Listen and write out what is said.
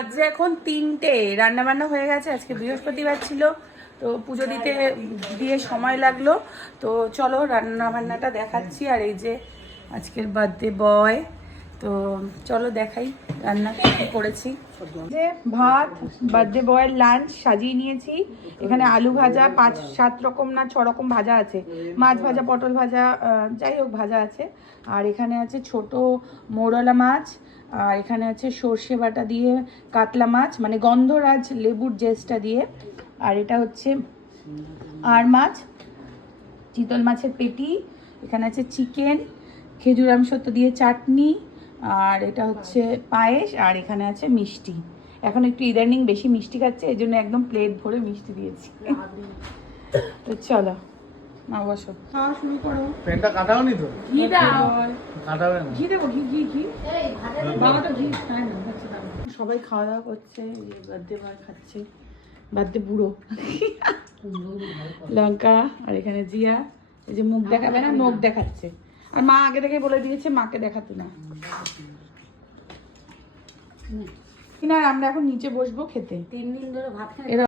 আজকে এখন 3টে, রান্না বান্না হয়ে গেছে। আজকে বৃহস্পতিবার ছিল, তো পুজো দিয়ে সময় লাগলো। তো চলো রান্না বান্নাটা দেখাচ্ছি। আর এই যে আজকের বার্থডে বয়, তো চলো দেখাই রান্না কি করেছি। যে ভাত, বার্থডে বয়ের লাঞ্চ সাজিয়ে নিয়েছি। এখানে আলু ভাজা 5-7 রকম না 6 রকম ভাজা আছে, মাছ ভাজা, পটল ভাজা, যাই হোক ভাজা আছে। আর এখানে আছে ছোট মৌরলা মাছ, আর এখানে আছে সর্ষে বাটা দিয়ে কাতলা মাছ, মানে গন্ধরাজ লেবুর জেসটা দিয়ে। আর এটা হচ্ছে আর মাছ, চিতল মাছের পেটি। এখানে আছে চিকেন, খেজুর আমসত্ব দিয়ে চাটনি, আর এটা হচ্ছে পায়েস। আর এখানে আছে মিষ্টি। এখন একটু ইদানিং বেশি মিষ্টি খাচ্ছে, এই জন্য একদম প্লেট ভরে মিষ্টি দিয়েছি। তো চলো মা বসো, খাওয়া শুরু করো। পেনটা কাটাও নি তো? ঘি দাও, কাটাবে না? ঘি দেবো, ঘি ঘি ঘি বাবা তো ঘি খায় না। সবাই খাওয়া দাওয়া করছে, বার্থডে বয় খাচ্ছে, বার্থডে বুড়ো। লঙ্কা, আর এখানে জিয়া। এই যে মুখ দেখাবে না, মুখ দেখাচ্ছে। আর মা আগে থেকে বলে দিয়েছে মাকে দেখাতে না। কিনা আমরা এখন নিচে বসবো খেতে। 3 দিন ধরে ভাত খাই।